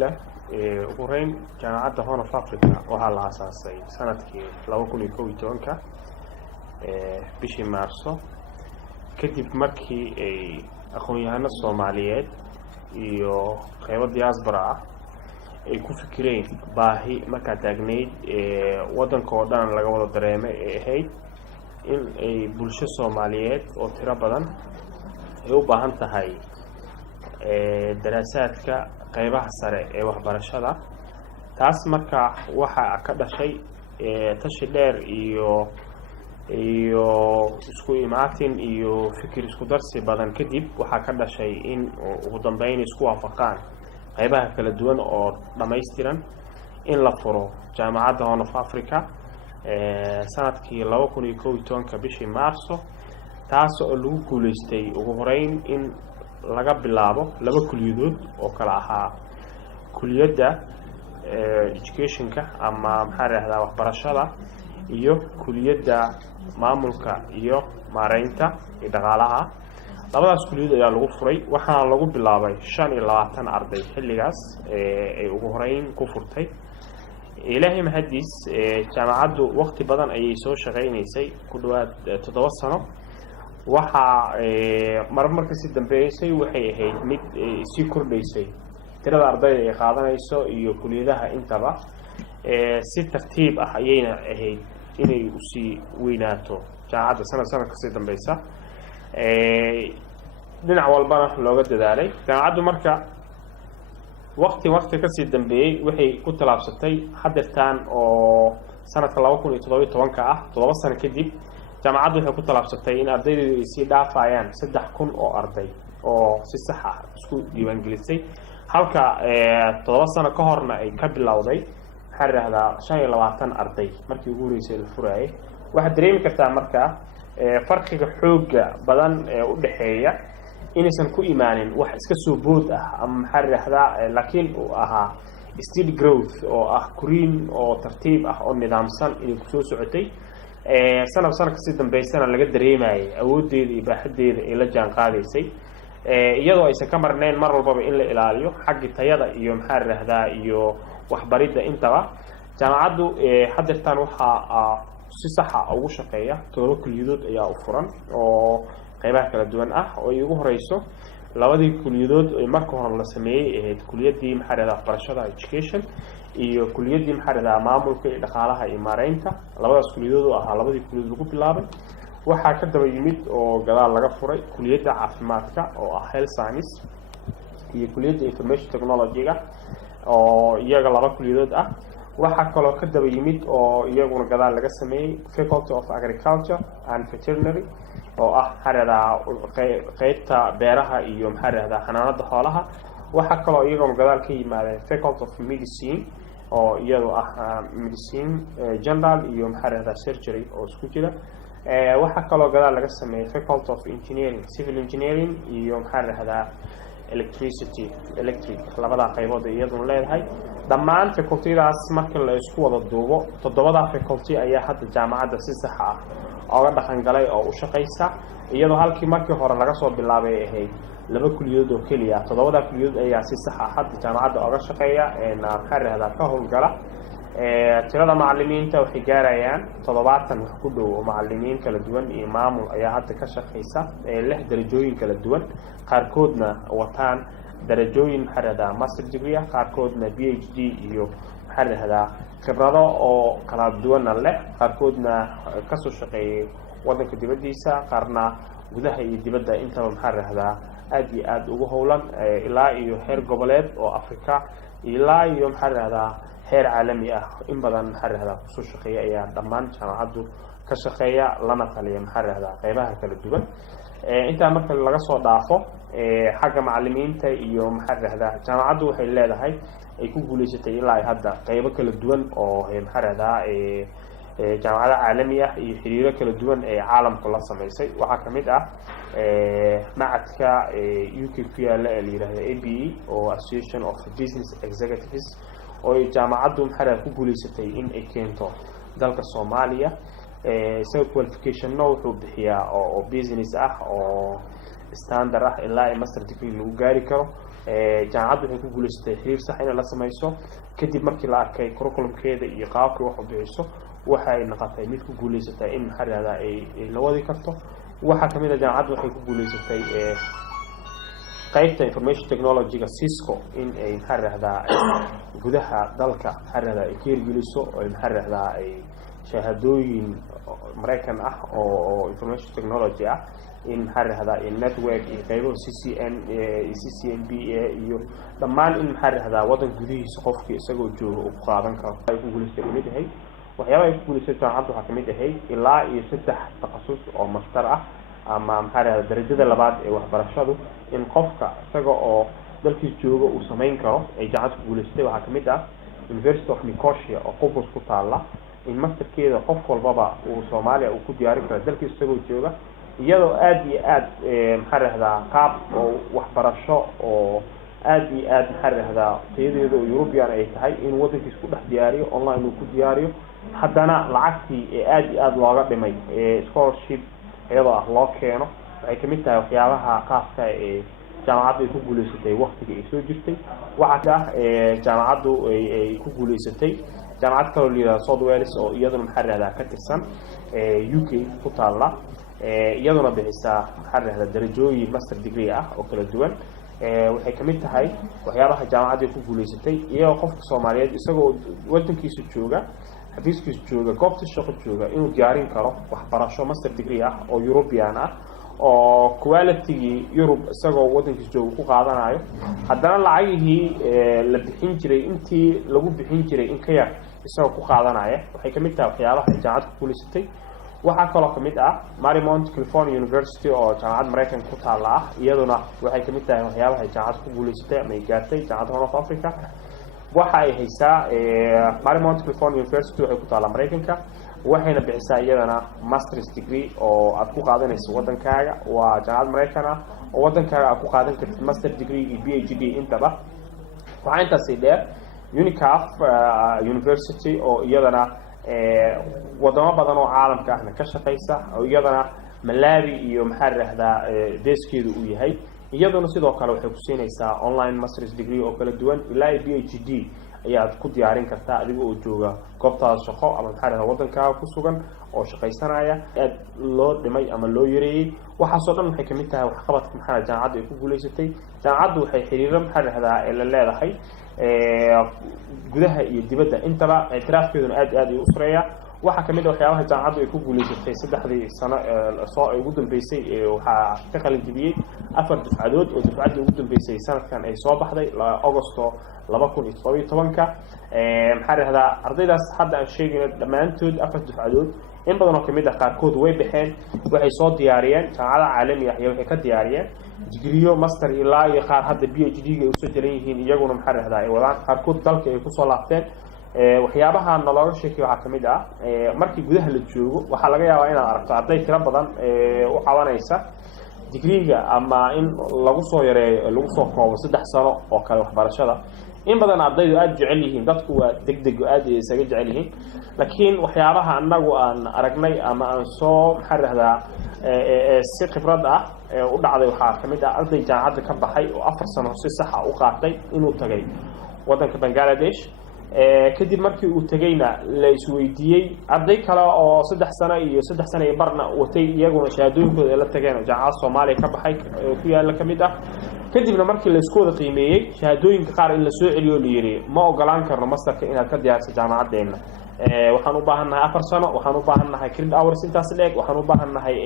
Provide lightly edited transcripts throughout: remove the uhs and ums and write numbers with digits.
له ugureyn jaamacadda Horn of Africa waxaa la aasaasay sanadkii 2011 bishii Maarso kadib markii ay aqoon-yahano Soomaaliyeed iyo qaybo diaspora ah ay ku fikireen baahi marka taagneyd wadanka oo dhan laga wada dareemay ahayd in ay bulsho Soomaaliyeed oo tiro badan ay u baahan tahay daraasaadka qaybaha sare ee waxbarashada taas marka waxa ka dhashay tashi dheer iyo isku imaatin iyo fikir isku darsi badan kadib waxa ka dhashay in ugu dambeyn isku waafaqaan qaybaha kala duwan oo dhameystiran in la furo jaamacadda Horn of Africa sanadkii 2011 bishii Maarso taas oo lagu guuleystay ugu horeyn in laga bilaabo laba kuliyadood oo kala ahaa kuliyadda educationka ama maxaa raahdaa waxbarashada iyo kuliyadda maamulka iyo maareynta iyo dhaqaalaha labadaas kuliyadood ayaa lagu furay waxaana lagu bilaabay 25 arday xilligaas ay ugu horeyn ku furtay ilaahay mahadiis jaamacaddu waqti badan ayay soo shaqeynaysay ku dhawaad 7 sano waxa marmarka si dambeysay waxay ahayd mid si kordhaysay tirada ardayda ay qaadanayso iyo kuliyadaha intaba si tartiib ah ayayna ahayd inay u sii weynaato jaamacadda sanadka si dambeysa dhinac walbana looga dadaalay jaamacaddu marka waqti ka sii dambeeyay waxay ku talaabsatay hadirtaan oo sanadka 2017 ah 7 sano kadib jaamacaddu waxay ku talaabsatay in ardaydu ay sii dhaafayaan 3000 oo arday oo si sax ah isku diiwaan gelisay halka 7 sano ka horna ay ka bilowday maxaa raahdaa 25 arday markii ugu horeysay la furayay waxa dareemi kartaa marka farqiga xooga badan ee u dhaxeeya inaysan ku imaanin wax iska soo bood ah ama maxaa raahdaa laakiin uu ahaa steady growth oo ah kuriin oo tartiib ah oo nidaamsan inay ku soo socotay sanad ka sii dambeysana laga dareemayay awoodeeda iyo baaxadeeda ay la jaan qaadaysay iyadoo aysan ka marnayn mar walbaba in la ilaaliyo xagga tayada iyo maxaa raahdaa iyo waxbaridda intaba jaamacaddu hadirtaan waxa si sax ah ugu shaqeeya 7 kuliyadood ayaa u furan oo qaybaha kala duwan ah oo ay ugu horeyso labadii kuliyadood ee marka hore la sameeyay ahayd kuliyadii maxaa raahdaa waxbarashada education iyo kuliyadii maxaa raahdaa maamulka iyo dhaqaalaha iyo maareynta labadaas kuliyadood oo ahaa labadii kuliyadood lagu bilaabay waxa ka daba yimid oo gadaal laga furay kuliyadda caafimaadka oo ah health science iyo kuliyadda information technology-ga oo iyaga laba kuliyadood ah waxa kaloo ka daba yimid oo iyaguna gadaal laga sameeyay faculty of agriculture and veterinary oo ah maxaa qaybta beeraha iyo maxaa raahdaa xanaanada xoolaha waxa kaloo iyaguna gadaal ka yimaadeen faculty of medicine oo iyadu ah medicine general iyo maxaa raahdaa surgery oo isku jira waxa kaloo gadaal laga sameeyay faculty of engineering civil engineering iyo maxaa raahdaa electric labada qaybood ee iyaduna leedahay dhammaan facultyadaas marka la isku wada duubo 7 faculty ayaa hadda jaamacadda si sax ah oo dhaqan galay oo u shaqeysa iyadoo halkii markii hore laga soo bilaabay ahayd laba kuliyadood oo kaliya 7 kuliyadood ayaa si sax ah hadda jaamacadda uga shaqeeya maxaa raahdaa ka howlgala tirada macallimiinta waxay gaarayaan 70 wax ku dhow oo macallimiin kala duwan iyo maamul ayaa hadda ka shaqeysa 6 darajooyin kala duwan qaarkoodna wataan darajooyin maxaa raahdaa master degree qaarkoodna PhD iyo maxaa raahdaa khibrado oo kala duwan leh qaarkoodna ka soo shaqeeyay wadanka dibadiisa qaarna gudaha iyo dibadda intaba maxaa raahdaa aad iyo aad ugu howlan ilaa iyo heer goboleed oo Afrika ilaa iyo maxaa raahdaa heer caalami ah in badan maxaa raahdaa ku soo shaqeeya ayaa dhammaan jaamacaddu ka shaqeeya lana taliya maxaa raahdaa qaybaha kala duwan inta marka laga soo dhaafo xagga macallimiinta iyo maxaa raahdaa jaamacaddu waxay leedahay ay ku guuleysatay ilaa hadda qaybo kala duwan oo maxaa raahdaa jaamacado caalami ah iyo xiriiro kala duwan ee caalamku la sameysay waxa kamid ah macadka UK ku yaala ee la yiraahdo ABE oo Association of Business Executives oo jaamacaddu maxaa raahdaa ku guuleysatay in ay keento dalka Soomaaliya self qualification wuxuu bixiyaa oo business ah oo standard ah ilaa master degree lagu gaari karo jaamacaddu waxay ku guulaysatay xiriir sax inay la samayso kadib markii la arkay curriculumkeeda iyo qaabkii wax u bixiso waxa ay noqotay mid ku guulaysatay in maxaa la yidhahdaa ay la wadi karto waxaa kamid ah jaamacaddu waxay ku guulaysatay qaybta information technology-ga Cisco in ay maxaa la yidhahdaa gudaha dalka maxaa la yidhahdaa ay ka hirgeliso oo maxaa la yidhahdaa ay shahaadooyin Mareykan ah oo information technology ah in maxaa la yidhahdaa network iyo qaybo CCN CCNB iyo dhammaan in maxaa la yidhahdaa wadan gudihiisa qofkii isagoo jooga uu ku qaadan karo ay ku guulaystay kamid yahay waxyaabaha ay ku guulaystay jaamacaddu waxaa kamid ahay ilaa iyo 3 takhasus oo master ah ama maxaa la yidhahdaa darajada labaad ee waxbarashadu in qofka isaga oo dalkiis jooga uu samayn karo ay jaamacaddu ku guulaystay waxaa kamid ah University of Nicosia oo Qobrus ku taala in masterkeeda qof walbaba uu Soomaaliya uu ku diyaarin karo dalkiis isagoo jooga iyadoo aad iyo aad maxaa la yidhahdaa qaab oo waxbarasho oo aad iyo aad maxaa la yidhahdaa tayadeeda oo European ay tahay in wadankiis ku dhex diyaariyo online uu ku diyaariyo haddana lacagtii aad iyo aad looga dhimay scholarship iyadoo ah loo keeno waxay kamid tahay waxyaabaha qaabka jaamacaddu ay ku guulaysatay waqtiga ay soo jirtay waxaa jaamacaddu ay ku guulaysatay jaamacad kale oo la yiraahdo South Wales oo iyaduna maxaa la yiraahdaa ka tirsan UK ku taala iyaduna bixisa maxaa la yiraahdaa darajooyin master degree ah oo kala duwan waxay kamid tahay waxyaabaha jaamacaddu ay ku guulaysatay iyagoo qofka Soomaaliyeed isagoo wadankiisa jooga xafiiskiisa jooga goobta shaqo jooga inuu diyaarin karo waxbarasho master degree ah oo European ah oo quality Europe isagoo wadankiisa jooga ku qaadanayo haddana lacagihii la bixin jiray intii lagu bixin jiray in ka yar isagoo ku qaadanaya waxay kamid tahay waxyaabaha jaamacaddu ku guulaysatay waxaa kaloo kamid ah Marymount California University oo jaamacad Mareykan ku taala ah iyaduna waxay kamid tahay waxyaabaha jaamacaddu ku guulaysatay ama ay gaartay jaamacadda Horn of Africa waxa ay haysaa Marymount California University waxay ku taala Mareykanka waxayna bixisaa iyadana master's degree oo aad ku qaadanayso wadankaaga waa jaamacad Mareykan ah oo wadankaaga aad ku qaadan kartid master degree iyo PhD intaba waxaa intaas dheer UNICAF University oo iyadana wadamo badan oo caalamka ahna ka shaqeysa oo iyadana Malawi iyo maxaa la yiraahdaa deeskeedu uu yahay iyaduna sidoo kale waxay ku siinaysaa online master's degree oo kala duwan ilaa PhD ayaad ku diyaarin kartaa adiga oo jooga goobtaada shaqo ama maxaa la yiraahdaa wadankaaga ku sugan oo shaqaysanaya aad loo dhimay ama loo yareeyay waxaasoo dhan waxay kamid tahay waxqabadka maxaa jaamacaddu ay ku guulaysatay jaamacaddu waxay xiriiro maxaa la yiraahdaa la leedahay gudaha iyo dibadda intaba ictiraafkeeduna aad aad u sareeya waxa kamid ah waxyaabaha jaamacaddu ay ku guulaysatay 3 sano soo ay ugu dambeysay waxa ka qalin jibiyay 4 dufcadood oo dufcadii ugu dambeysay sanadkan ay soo baxday Agosto 2017 maxaa la yiraahdaa ardaydaas hadda aan sheegayno dhamaantood 4 dufcadood in badan oo kamid ah qaarkood way baxeen waxay soo diyaariyeen jaamacadaha caalamiga ah waxay ka diyaariyeen digriyo master ilaa iyo qaar hadda PhD-ga ay u soo diran yihiin iyaguna maxaa la yiraahdaa ay wadaan qaarkood dalka ay ku soo laabteen waxyaabaha nologa sheekay waxa kamid ah markii gudaha la joogo waxa laga yaabaa inaad aragto arday tiro badan u cawanaysa digriga ama in lagu soo yareeyo lagu soo koobo 3 sano oo kale waxbarashada in badan ardaydu aad jecel yihiin dadku waa degdeg aad isaga jecel yihiin laakiin waxyaabaha anagu aan aragnay ama aan soo maxaa la yiraahdaa si khibrad ah u dhacday waxa kamid ah arday jaamacadda ka baxay oo 4 sano si sax ah u qaatay inuu tagay wadanka Bangladesh kadib markii uu tagayna la isweydiiyay arday kale oo 3 sano iyo 3 sano iyo barna watay iyaguna shahaadooyinkooda la tageen jaamacad Soomaaliya ka baxay ku yaala kamid ah kadibna markii la isku wada qiimeeyay shahaadooyinka qaar in la soo celiyo la yiri ma ogolaan karno masterka inaad ka diyaarsato jaamacadeena waxaan u baahanahay 4 sano waxaan u baahanahay credit hours intaas leeg waxaan u baahanahay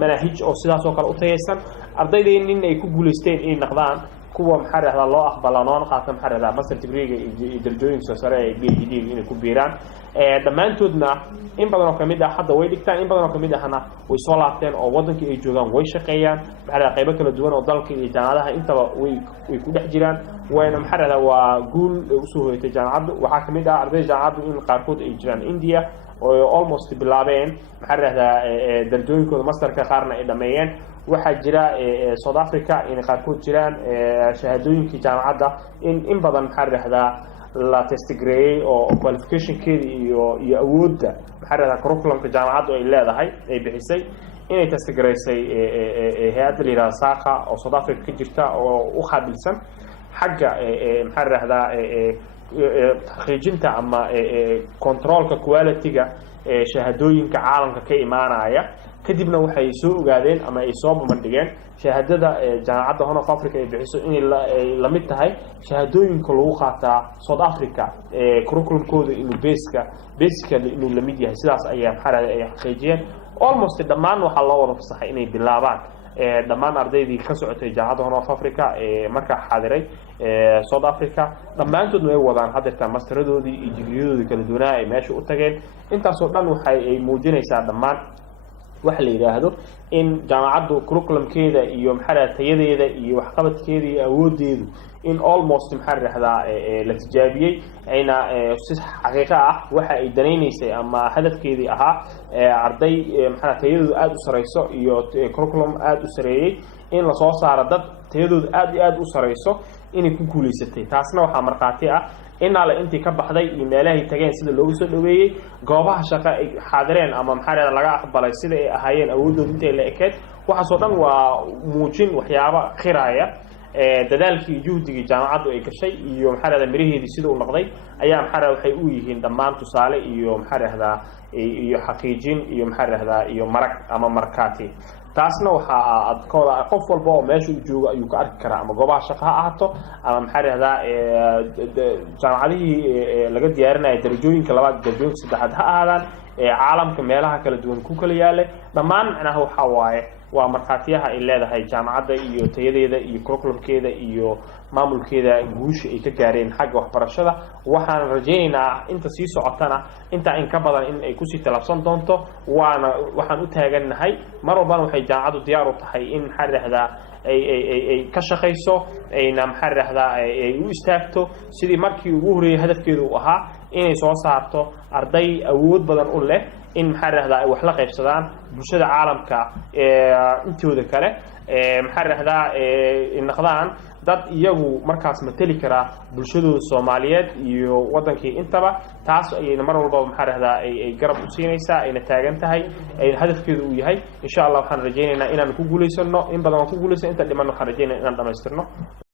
manahij oo sidaas oo kale u tayeysan ardaydeen in ay ku guuleysteen in noqdaan kuwa maxaa la yiraahdaa loo aqbalanoon qaatan maxaa la yiraahdaa master degree iyo darajooyinka sare ee PhD inay ku biiraan dhamaantoodna in badan oo kamid ah hadda way dhigtaan in badan oo kamid ahna way soo laabteen oo wadankii ay joogaan way shaqeeyaan maxaa la qaybo kala duwan oo dalka iyo jaamacadaha intaba way ku dhex jiraan wayna maxaa la yiraahdaa waa guul u soo hoytay jaamacaddu waxa kamid ah arday jaamacaddu in qaarkood ay jiraan India oo almost bilaabeen maxaa la yiraahdaa darajooyinkooda masterka qaarna ay dhameeyeen waxa jira South Africa in qaarkood jiraan shahaadooyinkii jaamacadda in badan maxaa la yiraahdaa la testgareeyay oo qualification-keeda iyo awoodda maxaa la yiraahdaa curriculum-ka jaamacaddu ay leedahay ay bixisay inay tastagaraysay hay-adda la yidhahda saaqa oo South Africa ka jirta oo u qaabilsan xagga maxaa la yidhahdaa xaqiijinta ama controlka quality-ga shahaadooyinka caalamka ka imaanaya kadibna waxay soo ogaadeen ama ay soo bandhigeen shahaadada jaamacadda Horn of Africa ay bixiso in la mid tahay shahaadooyinka lagu qaataa South Africa curriculum-kooda inuu basically inuu la mid yahay sidaas ayaa maxaa ay xaqiijiyeen almost dhammaan waxaa loo wada fasaxay inay bilaabaan dhammaan ardaydii ka socotay jaamacadda Horn of Africa markaa xaadiray South Africa dhammaantoodna way wadaan hadeerta masteradoodii iyo digriyadoodii kala duwanaa ay meesha u tageen intaasoo dhan waxay muujinaysaa dhammaan waxa la yiraahdo in jaamacaddu curriculum-keeda iyo maxaa tayadeeda iyo waxqabadkeeda iyo awoodeedu in almost maxaa raahdaa la tijaabiyay ayna si xaqiiqo ah waxa ay danaynaysay ama hadafkeedii ahaa arday maxaa tayadoodu aad u sareyso iyo curriculum aad u sareeyay in la soo saaro dad tayadoodu aad u sareyso inay ku guuleysatay taasna waxa marqaati ah in ala intii ka baxday emailay tageen sida loogu soo dhaweeyay goobaha shaqo ay xaadireen ama maxaa laga aqbalay sida ay ahaayeen awoodooda intay la ekeed waxa soo dhan waa muujin waxyaabo khiraaya dadaalkii juhdigii jaamacaddu ay gashay iyo maxaa miraheedii sida uu noqday ayaa maxaa waxay u yihiin dhammaan tusaale iyo maxaa iyo xaqiijin iyo maxaa iyo marag ama markaati taasna waxa aad qof walba oo meesha uu joogo ayuu ka arki karaa ama goobaha shaqo ha ahaato ama maxaa jaamacadihii laga diyaarinayo darajooyinka labaad darajooyinka saddexaad ha ahaadaan caalamka meelaha kala duwan ku kala yaale dhammaan macnaha waxa waaye waa markaatiyaha ay leedahay jaamacadda iyo tayadeeda iyo curriculum-keeda iyo maamulkeeda guusha ay ka gaareen xagga waxbarashada waxaan rajaynaynaa inta sii socotana inta in ka badan in ay ku sii talabsan doonto waxaan u taaganahay mar walbana waxay jaamacaddu diyaar u tahay in maxaa raahdaa ay ka shaqayso ayna maxaa raahdaa ay u istaagto sidii markii ugu horeeyay hadafkeedu uu ahaa inay soo saarto arday awood badan u leh in maxaa raahdaa ay wax la qaybsadaan bulshada caalamka intooda kale maxaa raahdaa noqdaan dad iyagu markaas matali kara bulshadooda Soomaaliyeed iyo wadankii intaba taas ayayna mar walba maxaa raahdaa ay garab u siinaysaa ayna taagan tahay ay hadafkeedu u yahay insha Allah waxaan rajaynaynaa inaan ku guuleysano in badan ku guuleysan inta dhiman waxaan rajaynaynaa inaan dhamaystirno